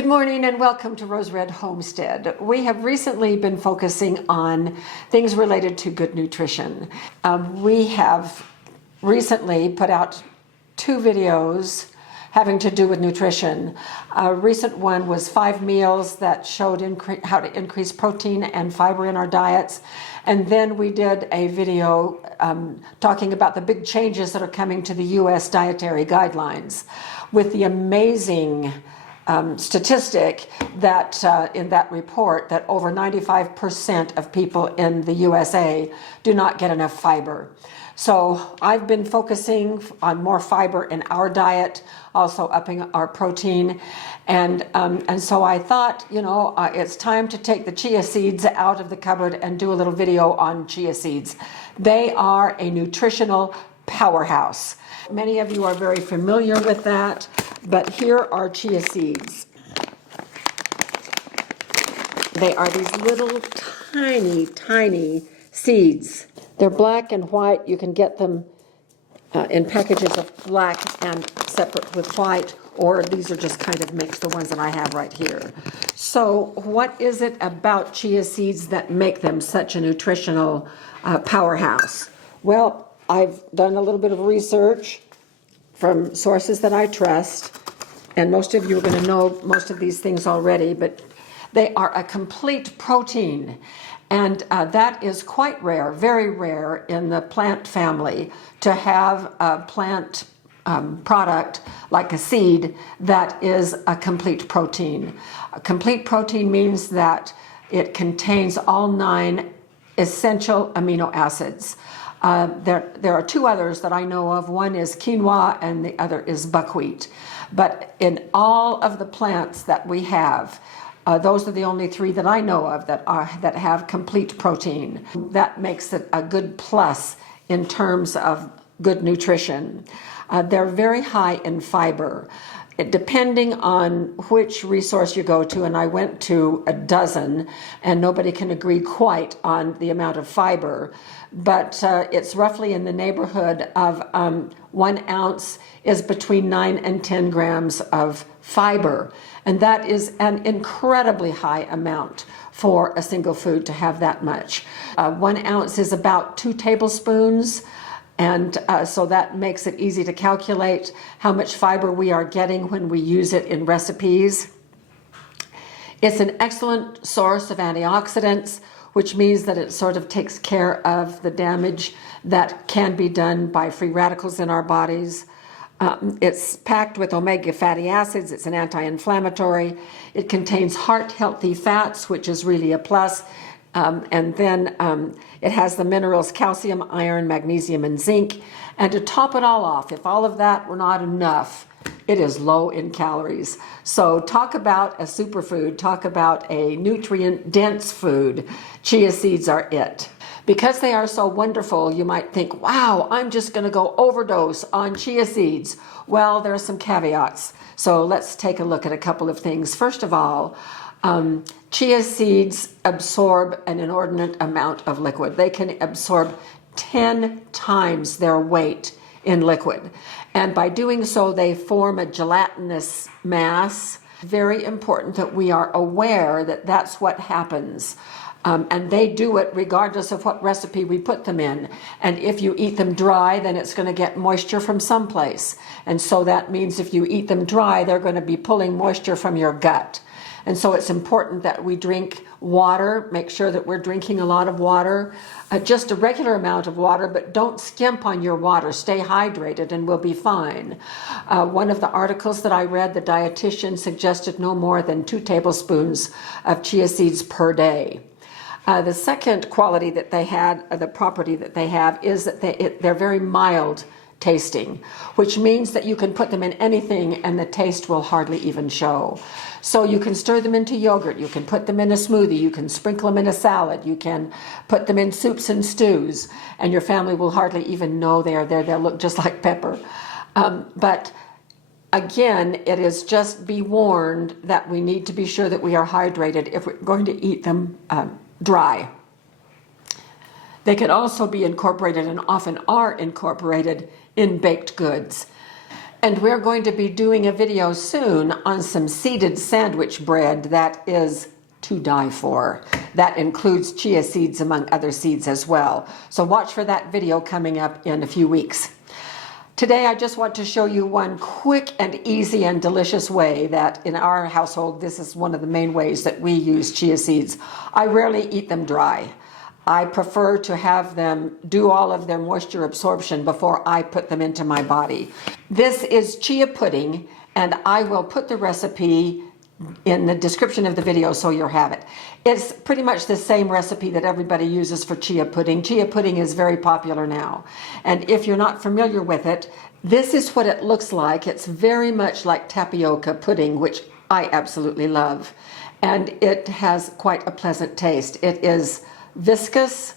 Good morning and welcome to Rose Red Homestead. We have recently been focusing on things related to good nutrition. We have recently put out 2 videos having to do with nutrition. A recent one was 5 meals that showed how to increase protein and fiber in our diets. And then we did a video talking about the big changes that are coming to the U.S. dietary guidelines, with the amazing statistic that in that report that over 95% of people in the USA do not get enough fiber. So I've been focusing on more fiber in our diet, also upping our protein, and so I thought, it's time to take the chia seeds out of the cupboard and do a little video on chia seeds. They are a nutritional powerhouse. Many of you are very familiar with that, but here are chia seeds. They are these little tiny seeds. They're black and white. You can get them in packages of black and separate with white, or these are just kind of mixed, the ones that I have right here. So what is it about chia seeds that make them such a nutritional powerhouse? Well, I've done a little bit of research from sources that I trust, and most of you are going to know most of these things already, but they are a complete protein, and that is quite rare, very rare in the plant family, to have a plant product like a seed that is a complete protein. A complete protein means that it contains all 9 essential amino acids. There are 2 others that I know of. One is quinoa and the other is buckwheat. But in all of the plants that we have, those are the only 3 that I know of that have complete protein. That makes it a good plus in terms of good nutrition. They're very high in fiber. Depending on which resource you go to, and I went to a dozen, and nobody can agree quite on the amount of fiber, but it's roughly in the neighborhood of 1 ounce is between 9 and 10 grams of fiber, and that is an incredibly high amount for a single food to have that much. 1 ounce is about 2 tablespoons. And so that makes it easy to calculate how much fiber we are getting when we use it in recipes. It's an excellent source of antioxidants, which means that it sort of takes care of the damage that can be done by free radicals in our bodies. It's packed with omega fatty acids. It's an anti-inflammatory. It contains heart-healthy fats, which is really a plus. And then it has the minerals calcium, iron, magnesium, and zinc. And to top it all off, if all of that were not enough, it is low in calories. So talk about a superfood, talk about a nutrient-dense food. Chia seeds are it. Because they are so wonderful, you might think, wow, I'm just going to go overdose on chia seeds. Well, there are some caveats. So let's take a look at a couple of things. First of all, chia seeds absorb an inordinate amount of liquid. They can absorb 10 times their weight in liquid. And by doing so, they form a gelatinous mass. Very important that we are aware that that's what happens. And they do it regardless of what recipe we put them in. And if you eat them dry, then it's going to get moisture from someplace. And so that means if you eat them dry, they're going to be pulling moisture from your gut. And so it's important that we drink water, make sure that we're drinking a lot of water, just a regular amount of water, but don't skimp on your water. Stay hydrated and we'll be fine. One of the articles that I read, the dietitian suggested no more than 2 tablespoons of chia seeds per day. The second quality that they had, the property that they have, is that they're very mild tasting, which means that you can put them in anything and the taste will hardly even show. So you can stir them into yogurt, you can put them in a smoothie, you can sprinkle them in a salad, you can put them in soups and stews, and your family will hardly even know they are there. They'll look just like pepper. But again, it is just be warned that we need to be sure that we are hydrated if we're going to eat them dry. They can also be incorporated, and often are incorporated, in baked goods. And we're going to be doing a video soon on some seeded sandwich bread that is to die for. That includes chia seeds among other seeds as well. So watch for that video coming up in a few weeks. Today I just want to show you one quick and easy and delicious way that in our household, this is one of the main ways that we use chia seeds. I rarely eat them dry. I prefer to have them do all of their moisture absorption before I put them into my body. This is chia pudding, and I will put the recipe in the description of the video so you'll have it. It's pretty much the same recipe that everybody uses for chia pudding. Chia pudding is very popular now. And if you're not familiar with it, this is what it looks like. It's very much like tapioca pudding, which I absolutely love. And it has quite a pleasant taste. It is viscous,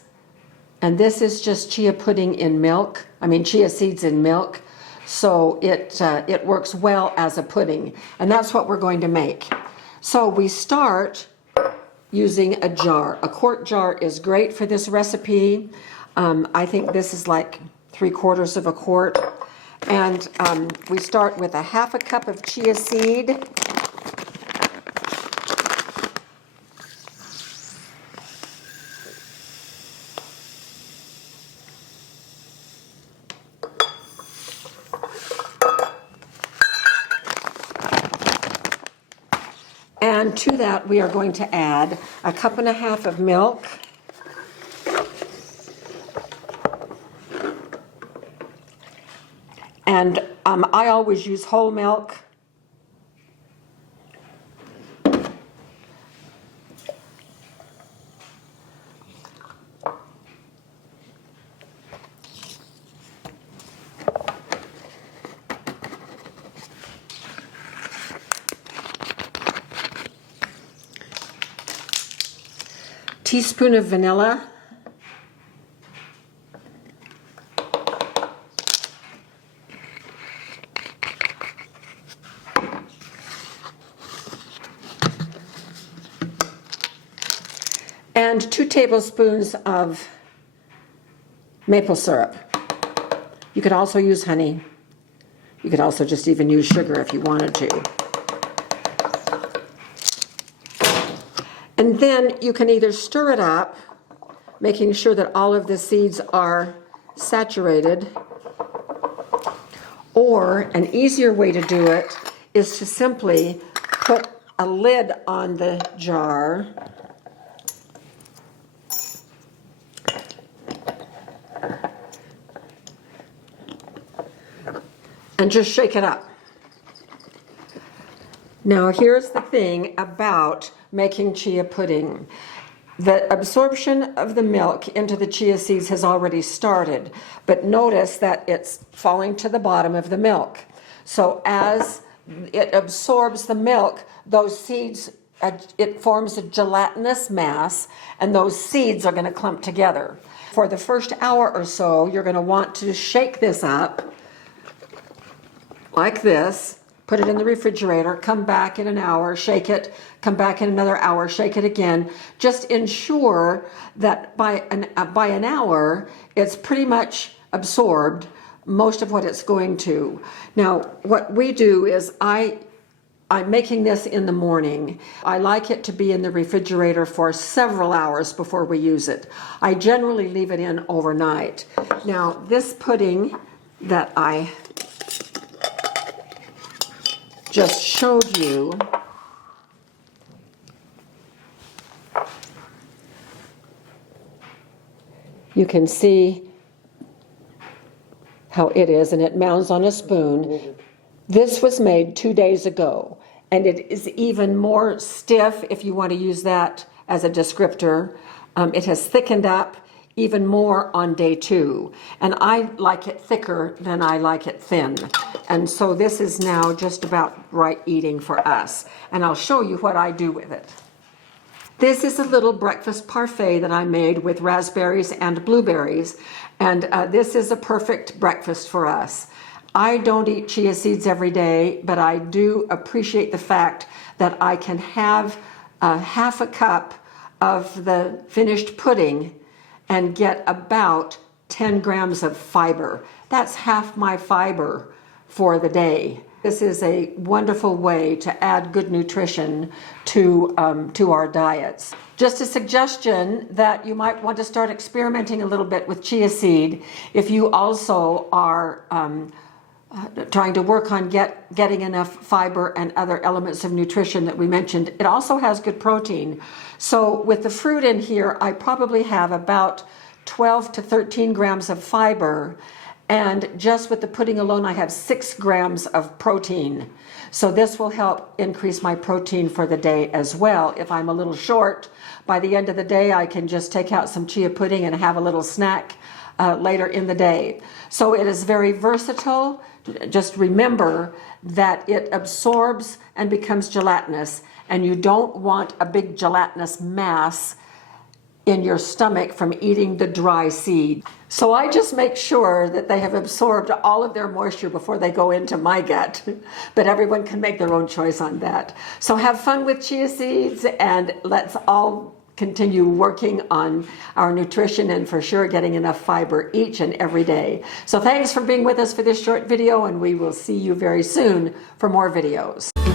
and this is just chia pudding in milk. I mean chia seeds in milk. So it works well as a pudding, and that's what we're going to make. So we start using a jar. A quart jar is great for this recipe. I think this is like 3/4 of a quart. And we start with a 1/2 cup of chia seed. And to that, we are going to add a 1.5 cups of milk, and I always use whole milk. Teaspoon of vanilla, and 2 tablespoons of maple syrup. You could also use honey. You could also just even use sugar if you wanted to. And then you can either stir it up, making sure that all of the seeds are saturated, or an easier way to do it is to simply put a lid on the jar and just shake it up. Now here's the thing about making chia pudding. The absorption of the milk into the chia seeds has already started, but notice that it's falling to the bottom of the milk. So as it absorbs the milk, those seeds, it forms a gelatinous mass, and those seeds are going to clump together. For the first hour or so, you're going to want to shake this up like this. Put it in the refrigerator, come back in an hour, shake it, come back in another hour, shake it again. Just ensure that by an hour, it's pretty much absorbed most of what it's going to. Now, what we do is I'm making this in the morning. I like it to be in the refrigerator for several hours before we use it. I generally leave it in overnight. Now, this pudding that I just showed you, you can see how it is, and it mounds on a spoon. This was made 2 days ago, and it is even more stiff if you want to use that as a descriptor. It has thickened up even more on day 2, and I like it thicker than I like it thin, and so this is now just about right eating for us, and I'll show you what I do with it. This is a little breakfast parfait that I made with raspberries and blueberries, and this is a perfect breakfast for us. I don't eat chia seeds every day, but I do appreciate the fact that I can have 1/2 cup of the finished pudding and get about 10 grams of fiber. That's half my fiber for the day. This is a wonderful way to add good nutrition to our diets. Just a suggestion that you might want to start experimenting a little bit with chia seed if you also are trying to work on getting enough fiber and other elements of nutrition that we mentioned. It also has good protein. So with the fruit in here, I probably have about 12 to 13 grams of fiber, and just with the pudding alone, I have 6 grams of protein. So this will help increase my protein for the day as well. If I'm a little short, by the end of the day, I can just take out some chia pudding and have a little snack later in the day. So it is very versatile. Just remember that it absorbs and becomes gelatinous, and you don't want a big gelatinous mass in your stomach from eating the dry seed. So I just make sure that they have absorbed all of their moisture before they go into my gut. But everyone can make their own choice on that. So have fun with chia seeds, and let's all continue working on our nutrition and for sure getting enough fiber each and every day. So thanks for being with us for this short video, and we will see you very soon for more videos.